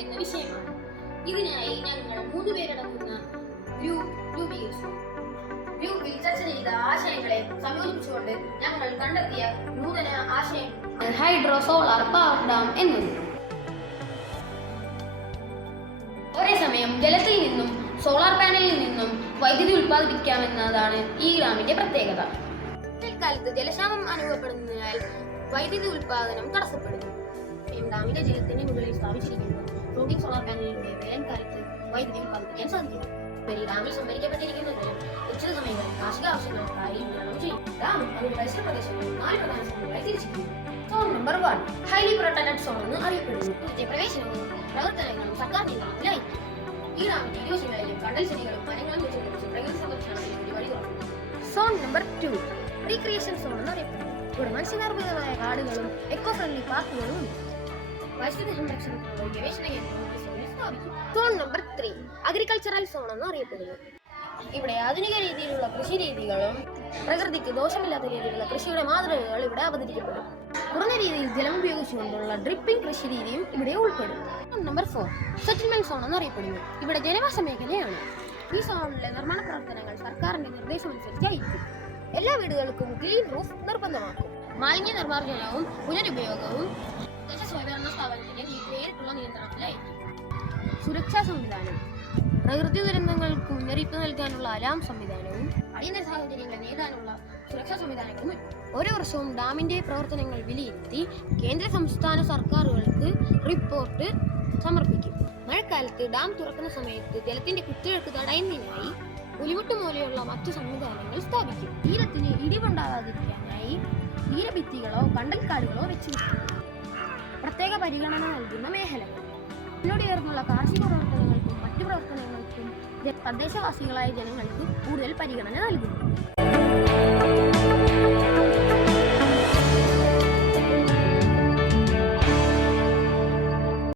എന്ന വിഷയമാണ്. ഇതിനായി ഞങ്ങൾ 3 പേരടങ്ങുന്ന ഗ്രൂപ്പ് രൂപീകരിച്ചു. ഗ്രൂപ്പിൽ ചർച്ച ചെയ്ത ആശയങ്ങളെ സംയോജിപ്പിച്ചുകൊണ്ട് ഞങ്ങൾ കണ്ടെത്തിയ നൂതന ആശയം ഹൈഡ്രോ സോളാർ പവർ ഡാം എന്നത്. ഒരേ സമയം ജലത്തിൽ നിന്നും സോളാർ പാനലിൽ നിന്നും വൈദ്യുതി ഉൽപ്പാദിപ്പിക്കാമെന്നതാണ് ഈ ഡാമിന്റെ പ്രത്യേകത. കാലത്ത് ജലക്ഷാമം അനുഭവപ്പെടുന്നതിനാൽ വൈദ്യുതി ഉൽപാദനം തടസ്സപ്പെടുന്നു. ഡാമിലെ ജലത്തിന് മുകളിൽ സ്ഥാപിച്ചിരിക്കുന്ന ഫ്ലോട്ടിംഗ് സോളാർ പാനലിലൂടെ വേനൽക്കാലത്ത് വൈദ്യുതി ഉൽപ്പാദിപ്പിക്കാൻ സാധിക്കുന്നു. ഡാമിൽ സംഭരിക്കപ്പെട്ടിരിക്കുന്ന ജലം നിശ്ചിത സമയങ്ങളിൽ കാർഷിക ആവശ്യങ്ങൾക്കായി വിതരണം ചെയ്യും. ഡാം അതിന്റെ പരിസര പ്രദേശങ്ങളിൽ 4 പ്രധാന സോണുകളായി തിരിച്ചിരിക്കുന്നു. Zone number 1 highly protected zone എന്ന് അറിയപ്പെടുന്നു. ഇതിന്റെ പ്രവേശനവും പ്രവർത്തനങ്ങളും സർക്കാർ നിയന്ത്രണത്തിലായിരിക്കും. ഈ ഡാമിന്റെ ഇരുവശങ്ങളിലും കണ്ടൽ ചെടികളും മരങ്ങളും വെച്ചുപിടിച്ച് പ്രകൃതി സംരക്ഷണത്തിന് വഴി തുറക്കുന്നു. സോൺ നമ്പർ 2 റീക്രിയേഷൻ സോൺ എന്നറിയപ്പെടുന്നു. ഇവിടെ മനുഷ്യനിർമ്മിതമായ കാടുകളും എക്കോ ഫ്രണ്ട്ലി പാർക്കുകളും ഉണ്ട്. പരിസ്ഥിതി സംരക്ഷണത്തിനുള്ള ഗവേഷണ കേന്ദ്രങ്ങൾ സ്ഥാപിക്കും. സോൺ നമ്പർ 3 അഗ്രികൾച്ചറൽ സോൺ എന്ന് അറിയപ്പെടുന്നു. ഇവിടെ ആധുനിക രീതിയിലുള്ള കൃഷി രീതികളും പ്രകൃതിക്ക് ദോഷമില്ലാത്ത രീതിയിലുള്ള കൃഷിയുടെ മാതൃകകൾ ഇവിടെ അവതരിക്കപ്പെടും. കുറഞ്ഞ രീതിയിൽ ജലം ഉപയോഗിച്ചുകൊണ്ടുള്ള ഡ്രിപ്പിംഗ് കൃഷി രീതിയും ഇവിടെ ഉൾപ്പെടും. നമ്പർ 4 സെറ്റിൽമെന്റ് സോൺ എന്നറിയപ്പെടുന്നു. ഇവിടെ ജനവാസ മേഖലയാണ്. ഈ സോണിലെ നിർമ്മാണ പ്രവർത്തനങ്ങൾ സർക്കാരിന്റെ നിർദ്ദേശമനുസരിച്ചായിരിക്കും. എല്ലാ വീടുകൾക്കും ഗ്രീൻ റൂഫ് നിർബന്ധമാക്കും. മാലിന്യ നിർമ്മാർജ്ജനവും പുനരുപയോഗവും സ്വയംഭരണ സ്ഥാപനത്തിന്റെ നേരിട്ടുള്ള നിയന്ത്രണത്തിലായിരിക്കും. സുരക്ഷാ സംവിധാനം പ്രകൃതി ദുരന്തങ്ങൾക്ക് മുന്നറിയിപ്പ് നൽകാനുള്ള അലാം സംവിധാനവും അടിയന്തര സാഹചര്യങ്ങൾ നേരിടാനുള്ള സുരക്ഷാ സംവിധാനങ്ങളും ഓരോ വർഷവും ഡാമിന്റെ പ്രവർത്തനങ്ങൾ വിലയിരുത്തി കേന്ദ്ര സംസ്ഥാന സർക്കാരുകൾക്ക് റിപ്പോർട്ട് സമർപ്പിക്കും. മഴക്കാലത്ത് ഡാം തുറക്കുന്ന സമയത്ത് ജലത്തിന്റെ കുത്തൊഴുക്ക് തടയുന്നതിനായി പുലിമുട്ട് മൂലയുള്ള മറ്റു സംവിധാനങ്ങൾ സ്ഥാപിക്കും. തീരത്തിന് ഇടിവുണ്ടാകാതിരിക്കാനായി തീരഭിത്തികളോ കണ്ടൽക്കാടുകളോ വെച്ചിരിക്കും. പ്രത്യേക പരിഗണന നൽകുന്ന മേഖലകൾ ഇതിനോടുയർന്നുള്ള കാർഷിക പ്രവർത്തനങ്ങൾക്കും മറ്റു പ്രവർത്തനങ്ങൾക്കും തദ്ദേശവാസികളായ ജനങ്ങൾക്ക് കൂടുതൽ പരിഗണന നൽകുന്നു.